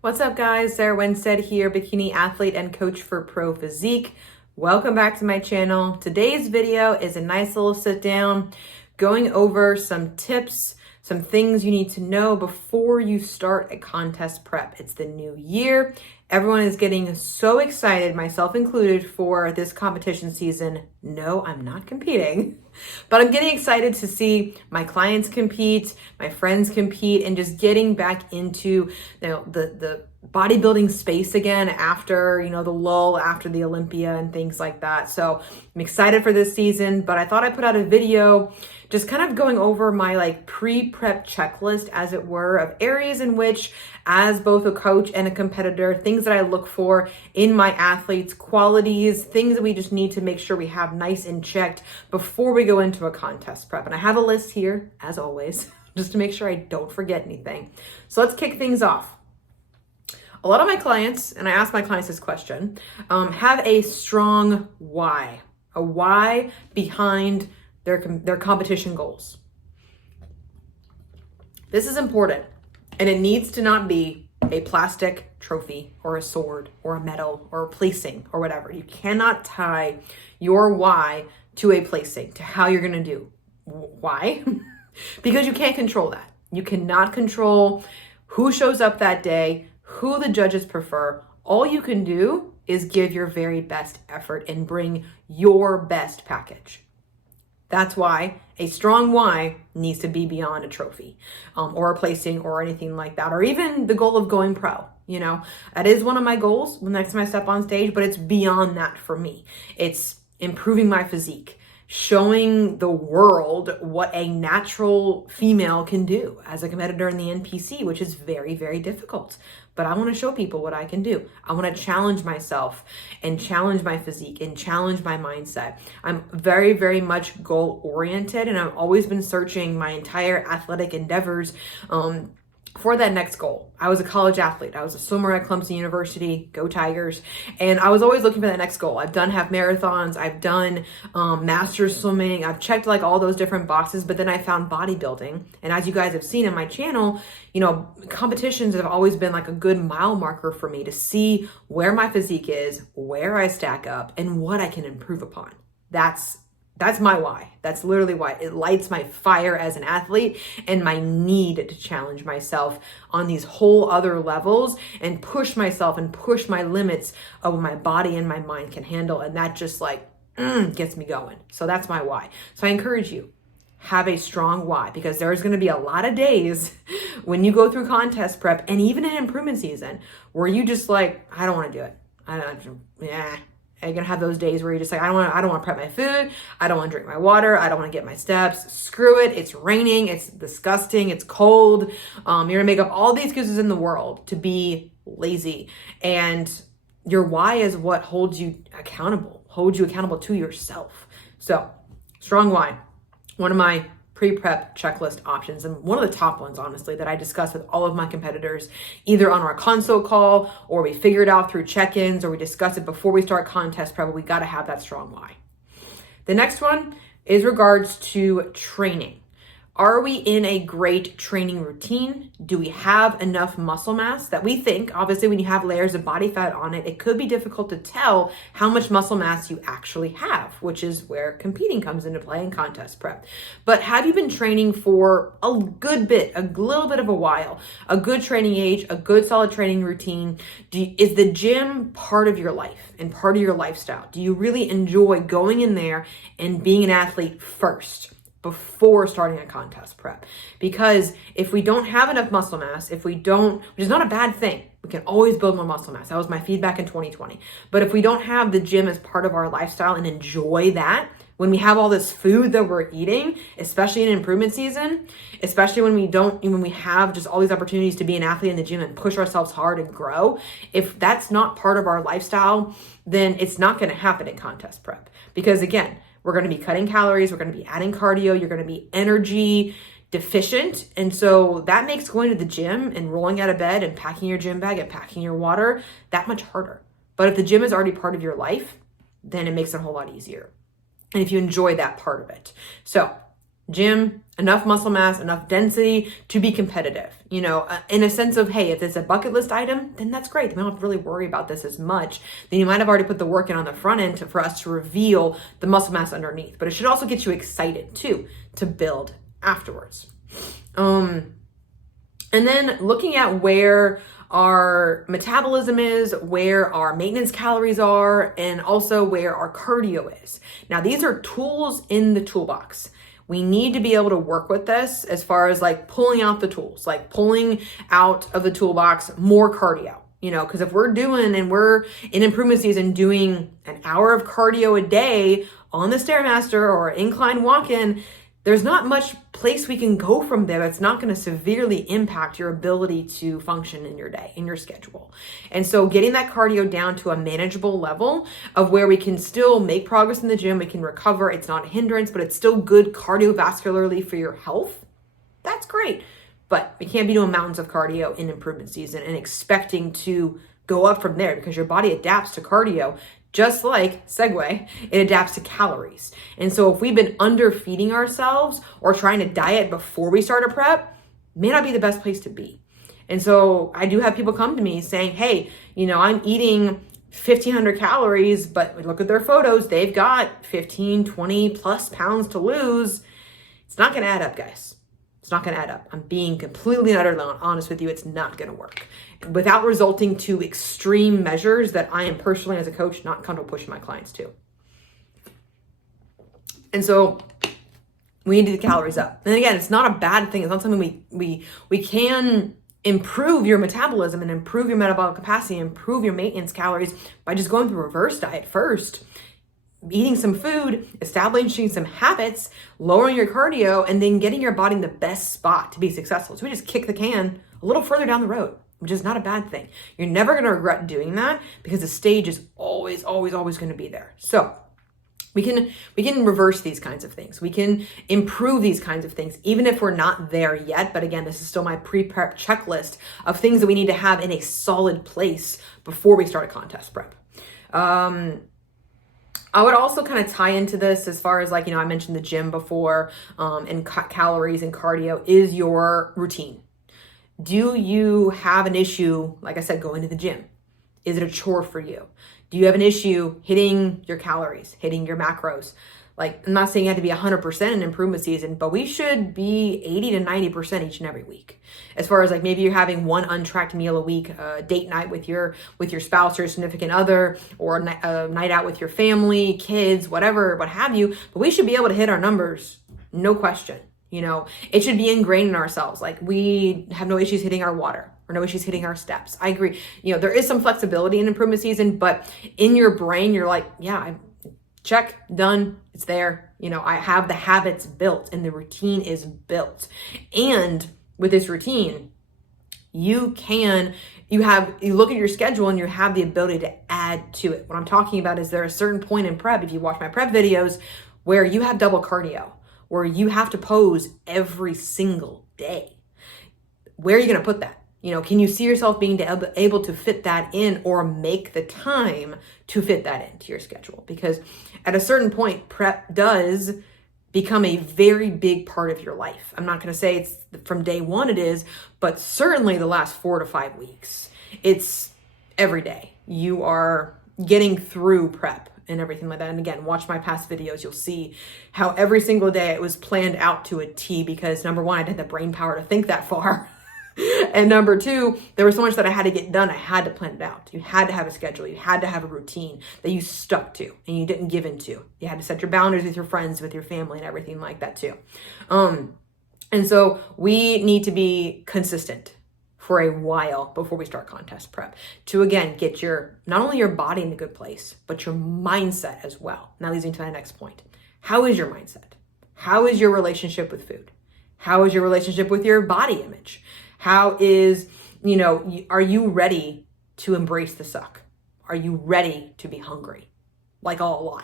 What's up, guys? Sarah Winstead here, bikini athlete and coach for Pro Physique. Welcome back to my channel. Today's video is a nice little sit down going over some tips, some things you need to know before you start a contest prep. It's the new year. Everyone is getting so excited, myself included, for this competition season. No, I'm not competing, but I'm getting excited to see my clients compete, my friends compete, and just getting back into the bodybuilding space again after, the lull after the Olympia and things like that. So I'm excited for this season, but I thought I'd put out a video just kind of going over my pre-prep checklist, as it were, of areas in which, as both a coach and a competitor, things that I look for in my athletes, qualities, things that we just need to make sure we have nice and checked before we go into a contest prep. And I have a list here, as always, just to make sure I don't forget anything. So let's kick things off. A lot of my clients, and I ask my clients this question, have a strong why, a why behind their competition goals. This is important, and it needs to not be a plastic trophy or a sword or a medal or a placing or whatever. You cannot tie your why to a placing, to how you're going to do. Why? Because you can't control that. You cannot control who shows up that day, who the judges prefer. All you can do is give your very best effort and bring your best package. That's why a strong why needs to be beyond a trophy or a placing or anything like that, or even the goal of going pro. That is one of my goals the next time I step on stage, but it's beyond that for me. It's improving my physique, showing the world what a natural female can do as a competitor in the NPC, which is very, very difficult. But I want to show people what I can do. I want to challenge myself and challenge my physique and challenge my mindset. I'm very, very much goal oriented, and I've always been searching my entire athletic endeavors for that next goal. I was a college athlete. I was a swimmer at Clemson University, go Tigers. And I was always looking for that next goal. I've done half marathons. I've done masters swimming. I've checked all those different boxes, but then I found bodybuilding. And as you guys have seen in my channel, competitions have always been a good mile marker for me to see where my physique is, where I stack up, and what I can improve upon. That's my why. That's literally why. It lights my fire as an athlete and my need to challenge myself on these whole other levels and push myself and push my limits of what my body and my mind can handle. And that just gets me going. So that's my why. So I encourage you, have a strong why, because there's going to be a lot of days when you go through contest prep and even in improvement season where you just I don't want to do it. You're going to have those days where you're just I don't want to prep my food. I don't want to drink my water. I don't want to get my steps. Screw it. It's raining. It's disgusting. It's cold. You're going to make up all the excuses in the world to be lazy. And your why is what holds you accountable to yourself. So strong why, one of my pre-prep checklist options, and one of the top ones, honestly, that I discuss with all of my competitors, either on our consult call or we figure it out through check-ins or we discuss it before we start contest prep. We got to have that strong why. The next one is regards to training. Are we in a great training routine? Do we have enough muscle mass that we think, obviously when you have layers of body fat on it, it could be difficult to tell how much muscle mass you actually have, which is where competing comes into play in contest prep. But have you been training for a good bit, a little bit of a while, a good training age, a good solid training routine? Is the gym part of your life and part of your lifestyle? Do you really enjoy going in there and being an athlete first before starting a contest prep? Because if we don't have enough muscle mass, which is not a bad thing, we can always build more muscle mass. That was my feedback in 2020. But if we don't have the gym as part of our lifestyle and enjoy that, when we have all this food that we're eating, especially in improvement season, especially when we have just all these opportunities to be an athlete in the gym and push ourselves hard and grow, if that's not part of our lifestyle, then it's not going to happen in contest prep. Because again, we're going to be cutting calories. We're going to be adding cardio. You're going to be energy deficient. And so that makes going to the gym and rolling out of bed and packing your gym bag and packing your water that much harder. But if the gym is already part of your life, then it makes it a whole lot easier. And if you enjoy that part of it. So gym, enough muscle mass, enough density to be competitive, in a sense of, hey, if it's a bucket list item, then that's great. We don't have to really worry about this as much. Then you might have already put the work in on the front end for us to reveal the muscle mass underneath, but it should also get you excited too, to build afterwards. And then looking at where our metabolism is, where our maintenance calories are, and also where our cardio is. Now, these are tools in the toolbox. We need to be able to work with this as far as like pulling out the tools, like pulling out of the toolbox more cardio, because if we're in improvement season doing an hour of cardio a day on the Stairmaster or incline walk-in, there's not much place we can go from there that's not going to severely impact your ability to function in your day, in your schedule. And so getting that cardio down to a manageable level of where we can still make progress in the gym, we can recover, it's not a hindrance, but it's still good cardiovascularly for your health. That's great. But we can't be doing mountains of cardio in improvement season and expecting to go up from there, because your body adapts to cardio. Just like segue, it adapts to calories. And so if we've been underfeeding ourselves or trying to diet before we start a prep, may not be the best place to be. And so I do have people come to me saying, hey, I'm eating 1,500 calories, but look at their photos. They've got 15, 20 plus pounds to lose. It's not going to add up, guys. It's not going to add up. I'm being completely and utterly honest with you. It's not going to work without resulting to extreme measures that I am personally, as a coach, not comfortable pushing my clients to. And so we need to get the calories up. And again, it's not a bad thing. It's not something we can improve your metabolism and improve your metabolic capacity, improve your maintenance calories by just going through reverse diet first. Eating some food, establishing some habits, lowering your cardio, and then getting your body in the best spot to be successful. So we just kick the can a little further down the road, which is not a bad thing. You're never going to regret doing that, because the stage is always, always, always going to be there. So we can reverse these kinds of things. We can improve these kinds of things, even if we're not there yet. But again, this is still my pre-prep checklist of things that we need to have in a solid place before we start a contest prep. I would also kind of tie into this as far as I mentioned the gym before, and calories and cardio is your routine. Do you have an issue, like I said, going to the gym? Is it a chore for you? Do you have an issue hitting your calories, hitting your macros? I'm not saying you have to be 100% in improvement season, but we should be 80 to 90% each and every week. As far as maybe you're having one untracked meal a week, date night with your spouse or your significant other, or a night out with your family, kids, whatever, what have you. But we should be able to hit our numbers, no question. It should be ingrained in ourselves. We have no issues hitting our water or no issues hitting our steps. I agree. There is some flexibility in improvement season, but in your brain, you're like, yeah, check, done, it's there. I have the habits built and the routine is built. And with this routine, you look at your schedule and you have the ability to add to it. What I'm talking about is there a certain point in prep, if you watch my prep videos, where you have double cardio, where you have to pose every single day. Where are you going to put that? Can you see yourself being able to fit that in, or make the time to fit that into your schedule? Because at a certain point, prep does become a very big part of your life. I'm not going to say it's from day one it is, but certainly the last 4 to 5 weeks. It's every day. You are getting through prep and everything like that. And again, watch my past videos. You'll see how every single day it was planned out to a T, because number one, I didn't have the brain power to think that far. And number two, there was so much that I had to get done. I had to plan it out. You had to have a schedule. You had to have a routine that you stuck to and you didn't give into. You had to set your boundaries with your friends, with your family, and everything like that too. And so we need to be consistent for a while before we start contest prep to, again, get not only your body in a good place, but your mindset as well. Now leads me to my next point. How is your mindset? How is your relationship with food? How is your relationship with your body image? How is, are you ready to embrace the suck? Are you ready to be hungry? Like all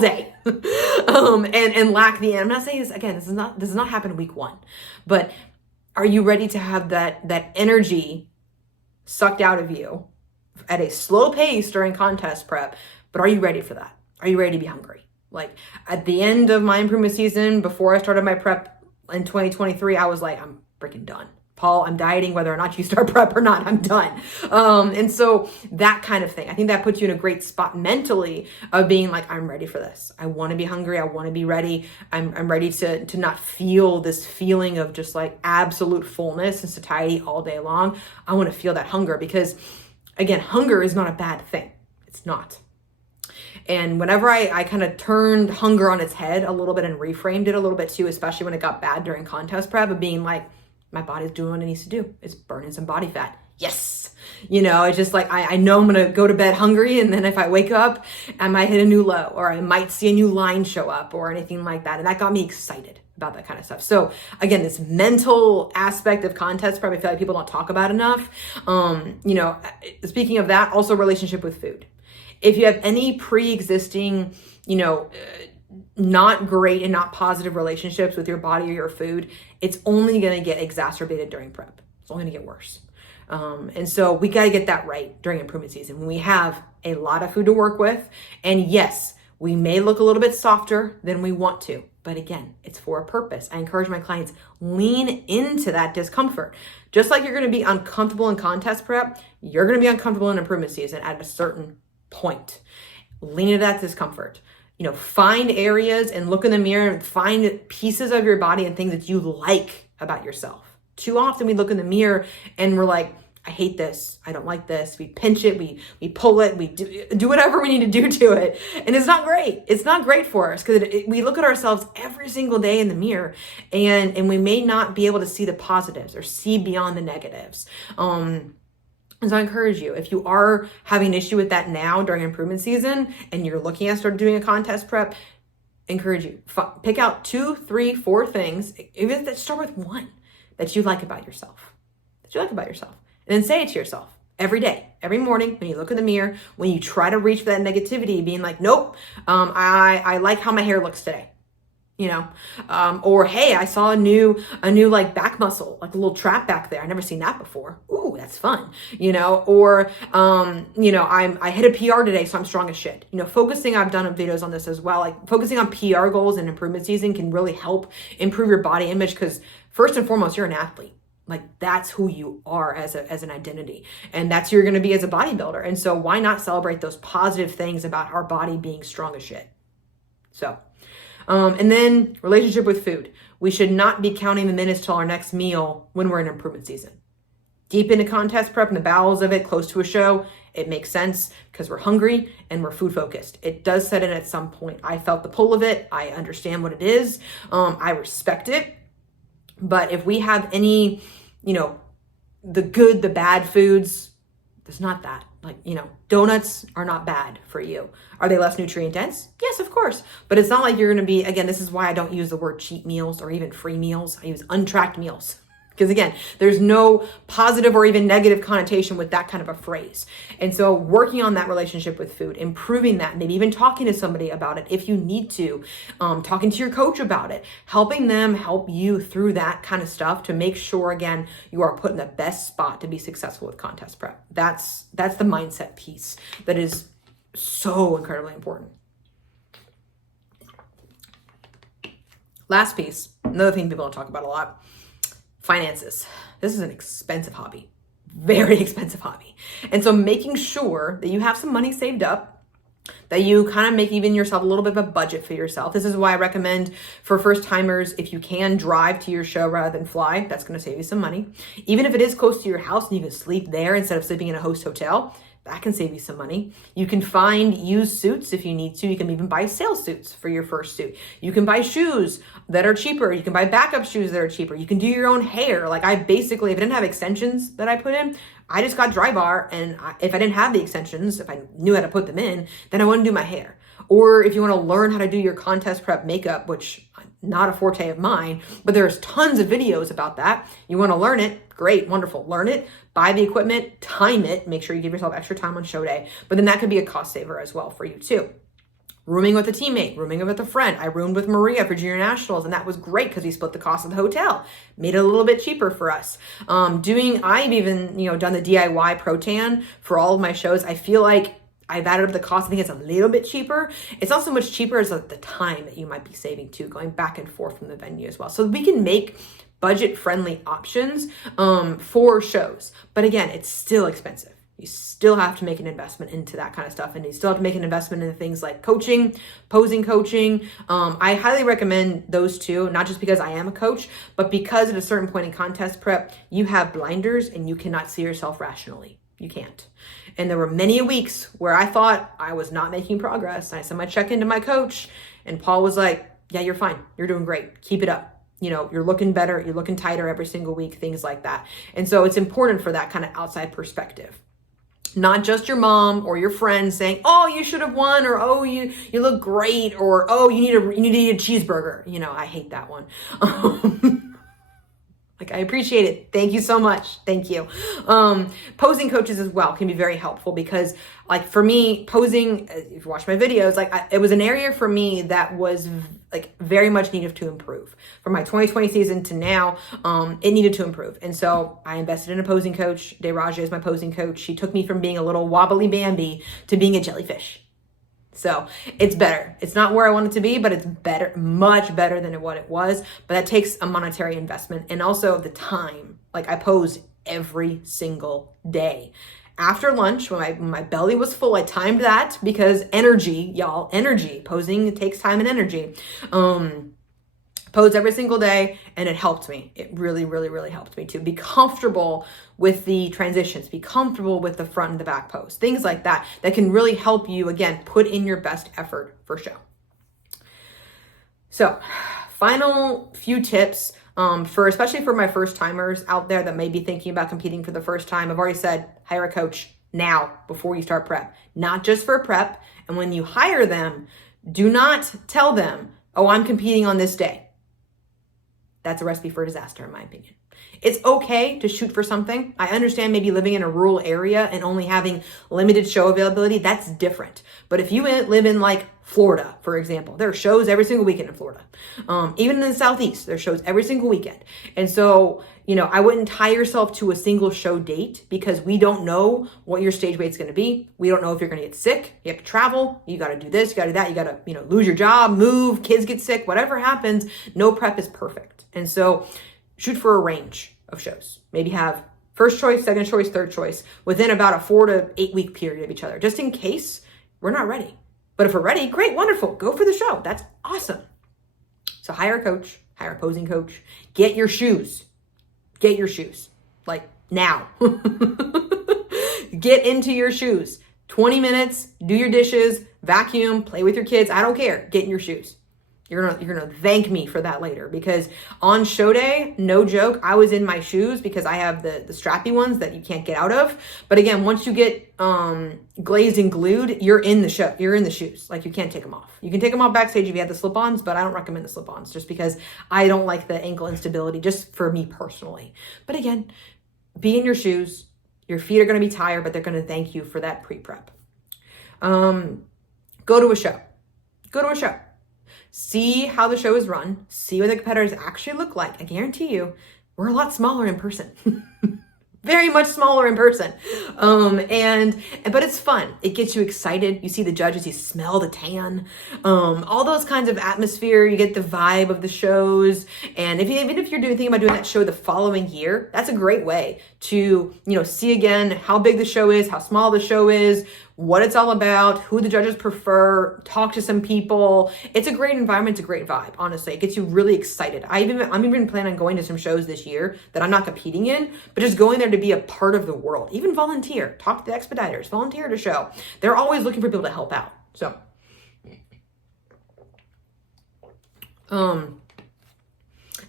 day. And lack the, I'm not saying this, again, this does not happen week one, but are you ready to have that energy sucked out of you at a slow pace during contest prep? But are you ready for that? Are you ready to be hungry? Like at the end of my improvement season, before I started my prep in 2023, I was like, I'm freaking done. Paul, I'm dieting whether or not you start prep or not, I'm done. And so that kind of thing, I think that puts you in a great spot mentally of being like, I'm ready for this. I want to be hungry. I want to be ready. I'm ready to not feel this feeling of just like absolute fullness and satiety all day long. I want to feel that hunger because, again, hunger is not a bad thing. It's not. And whenever I kind of turned hunger on its head a little bit and reframed it a little bit too, especially when it got bad during contest prep, of being like, my body's doing what it needs to do. It's burning some body fat. Yes. It's just like, I know I'm going to go to bed hungry. And then if I wake up, I might hit a new low, or I might see a new line show up or anything like that. And that got me excited about that kind of stuff. So again, this mental aspect of contest prep, I feel like people don't talk about enough. Speaking of that, also relationship with food. If you have any pre-existing, not great and not positive relationships with your body or your food, it's only going to get exacerbated during prep. It's only going to get worse. And so we got to get that right during improvement season when we have a lot of food to work with. And yes, we may look a little bit softer than we want to, but again, it's for a purpose. I encourage my clients, lean into that discomfort. Just like you're going to be uncomfortable in contest prep, you're going to be uncomfortable in improvement season at a certain point. Lean into that discomfort. Find areas and look in the mirror and find pieces of your body and things that you like about yourself. Too often we look in the mirror and we're like, I hate this. I don't like this. We pinch it. We pull it. We do whatever we need to do to it. And it's not great. It's not great for us because we look at ourselves every single day in the mirror and we may not be able to see the positives or see beyond the negatives. And so I encourage you, if you are having an issue with that now during improvement season and you're looking at start doing a contest prep, encourage you, pick out 2, 3, 4 things, even if start with one that you like about yourself, and then say it to yourself every day, every morning, when you look in the mirror, when you try to reach for that negativity, being like, nope, I like how my hair looks today. Or hey, I saw a new like back muscle, like a little trap back there. I never seen that before. Ooh, that's fun. Or I hit a PR today, so I'm strong as shit. Focusing, I've done videos on this as well. Like focusing on PR goals and improvement season can really help improve your body image because first and foremost, you're an athlete. Like that's who you are as an identity. And that's who you're going to be as a bodybuilder. And so why not celebrate those positive things about our body being strong as shit? So, and then relationship with food. We should not be counting the minutes till our next meal when we're in improvement season. Deep into contest prep, in the bowels of it, close to a show, it makes sense because we're hungry and we're food focused. It does set in at some point. I felt the pull of it. I understand what it is. I respect it. But if we have any, the good, the bad foods, there's not that. Like, donuts are not bad for you. Are they less nutrient dense? Yes, of course. But it's not like you're going to be, again, this is why I don't use the word cheat meals or even free meals. I use untracked meals. Because again, there's no positive or even negative connotation with that kind of a phrase. And so working on that relationship with food, improving that, maybe even talking to somebody about it if you need to, talking to your coach about it, helping them help you through that kind of stuff to make sure, again, you are put in the best spot to be successful with contest prep. That's the mindset piece that is so incredibly important. Last piece, another thing people don't talk about a lot. Finances. This is an expensive hobby, very expensive hobby. And so making sure that you have some money saved up, that you kind of make even yourself a little bit of a budget for yourself. This is why I recommend for first timers, if you can drive to your show rather than fly, that's going to save you some money. Even if it is close to your house and you can sleep there instead of sleeping in a host hotel, that can save you some money. You can find used suits if you need to. You can even buy sales suits for your first suit. You can buy shoes that are cheaper. You can buy backup shoes that are cheaper. You can do your own hair. Like if I didn't have extensions that I put in, I just got dry bar. And if I didn't have the extensions, if I knew how to put them in, then I wouldn't do my hair. Or if you want to learn how to do your contest prep makeup, which not a forte of mine, but there's tons of videos about that. You want to learn it? Great, wonderful. Learn it, buy the equipment, time it, make sure you give yourself extra time on show day. But then that could be a cost saver as well for you too. Rooming with a teammate, rooming with a friend. I roomed with Maria for Junior Nationals, and that was great because we split the cost of the hotel, made it a little bit cheaper for us. I've even, done the DIY pro tan for all of my shows. I feel like I've added up the cost. I think it's a little bit cheaper. It's not so much cheaper as the time that you might be saving too, going back and forth from the venue as well. So we can make budget-friendly options for shows. But again, it's still expensive. You still have to make an investment into that kind of stuff. And you still have to make an investment in things like coaching, posing coaching. I highly recommend those two, not just because I am a coach, but because at a certain point in contest prep, you have blinders and you cannot see yourself rationally. You can't. And there were many weeks where I thought I was not making progress. I sent my check into my coach and Paul was like, yeah, you're fine. You're doing great. Keep it up. You know, you're looking better. You're looking tighter every single week, things like that. And so it's important for that kind of outside perspective. Not just your mom or your friends saying, oh, you should have won, or oh, you look great, or oh, you need to eat a cheeseburger. You know, I hate that one. Like, I appreciate it. Thank you so much. Thank you. Posing coaches as well can be very helpful because, like, for me, posing, if you watch my videos, like, it was an area for me that was like very much needed to improve. From my 2020 season to now, it needed to improve. And so I invested in a posing coach. SARAHW is my posing coach. She took me from being a little wobbly Bambi to being a jellyfish. So it's better. It's not where I want it to be, but it's better, much better than what it was. But that takes a monetary investment and also the time. Like, I posed every single day. After lunch, when my belly was full, I timed that because energy, y'all, energy. Posing takes time and energy. Posed every single day, and it helped me. It really, really, really helped me to be comfortable with the transitions, be comfortable with the front and the back pose, things like that, that can really help you, again, put in your best effort for show. So, final few tips especially for my first timers out there that may be thinking about competing for the first time. I've already said, hire a coach now before you start prep, not just for prep. And when you hire them, do not tell them, oh, I'm competing on this day. That's a recipe for disaster, in my opinion. It's okay to shoot for something. I understand maybe living in a rural area and only having limited show availability. That's different. But if you live in like Florida, for example, there are shows every single weekend in Florida. Even in the Southeast, there are shows every single weekend. And so, you know, I wouldn't tie yourself to a single show date because we don't know what your stage weight's going to be. We don't know if you're going to get sick. You have to travel. You got to do this. You got to do that. You got to, you know, lose your job, move, kids get sick, whatever happens. No prep is perfect. And so shoot for a range of shows. Maybe have first choice, second choice, third choice within about a 4 to 8 week period of each other, just in case we're not ready. But if we're ready, great, wonderful, go for the show. That's awesome. So hire a coach, hire a posing coach, get your shoes, like now. Get into your shoes. 20 minutes, do your dishes, vacuum, play with your kids. I don't care. Get in your shoes. You're gonna thank me for that later, because on show day, no joke, I was in my shoes because I have the strappy ones that you can't get out of. But again, once you get glazed and glued, you're in the show. You're in the shoes. Like, you can't take them off. You can take them off backstage if you have the slip-ons, but I don't recommend the slip-ons just because I don't like the ankle instability, just for me personally. But again, be in your shoes. Your feet are gonna be tired, but they're gonna thank you for that pre-prep. Go to a show. Go to a show. See how the show is run. See what the competitors actually look like. I guarantee you, we're a lot smaller in person. Very much smaller in person. But it's fun. It gets you excited. You see the judges, you smell the tan. All those kinds of atmosphere. You get the vibe of the shows. And even if you're thinking about doing that show the following year, that's a great way to, you know, see again how big the show is, how small the show is, what it's all about, who the judges prefer, talk to some people. It's a great environment. It's a great vibe. Honestly, it gets you really excited. I'm even planning on going to some shows this year that I'm not competing in, but just going there to be a part of the world. Even volunteer, talk to the expediters, volunteer at a show. They're always looking for people to help out. So, and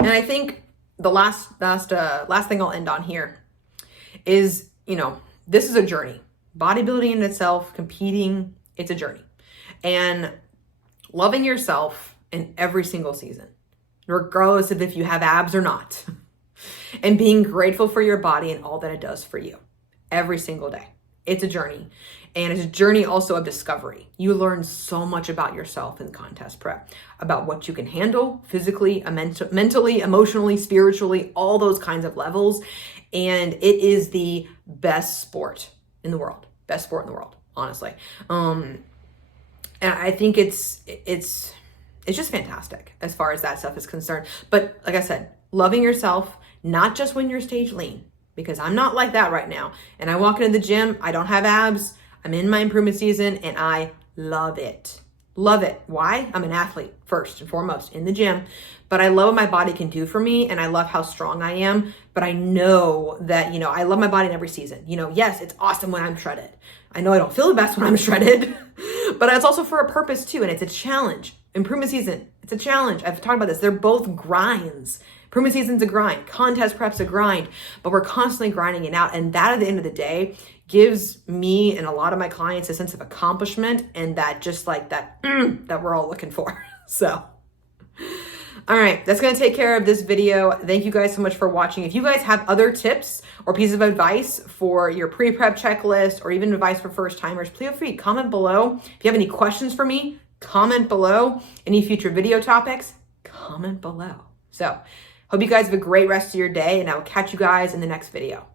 I think the last thing I'll end on here is, you know, this is a journey. Bodybuilding in itself, competing, it's a journey. And loving yourself in every single season, regardless of if you have abs or not. And being grateful for your body and all that it does for you every single day. It's a journey. And it's a journey also of discovery. You learn so much about yourself in contest prep, about what you can handle physically, mentally, emotionally, spiritually, all those kinds of levels. And it is the best sport in the world. Best sport in the world. honestly. And I think it's just fantastic as far as that stuff is concerned. But like I said, loving yourself, not just when you're stage lean, because I'm not like that right now. And I walk into the gym, I don't have abs, I'm in my improvement season, and I love it. Love it. Why? I'm an athlete first and foremost in the gym, but I love what my body can do for me, and I love how strong I am. But I know that, I love my body in every season. Yes, it's awesome when I'm shredded. I know I don't feel the best when I'm shredded, but it's also for a purpose too, and it's a challenge. Improvement season, it's a challenge. I've talked about this. They're both grinds. Improvement season's a grind. Contest prep's a grind, but we're constantly grinding it out. And that at the end of the day gives me and a lot of my clients a sense of accomplishment, and that just like that we're all looking for. So, all right, that's going to take care of this video. Thank you guys so much for watching. If you guys have other tips or pieces of advice for your pre-prep checklist, or even advice for first timers, feel free to comment below. If you have any questions for me, comment below. Any future video topics, comment below. So, hope you guys have a great rest of your day, and I will catch you guys in the next video.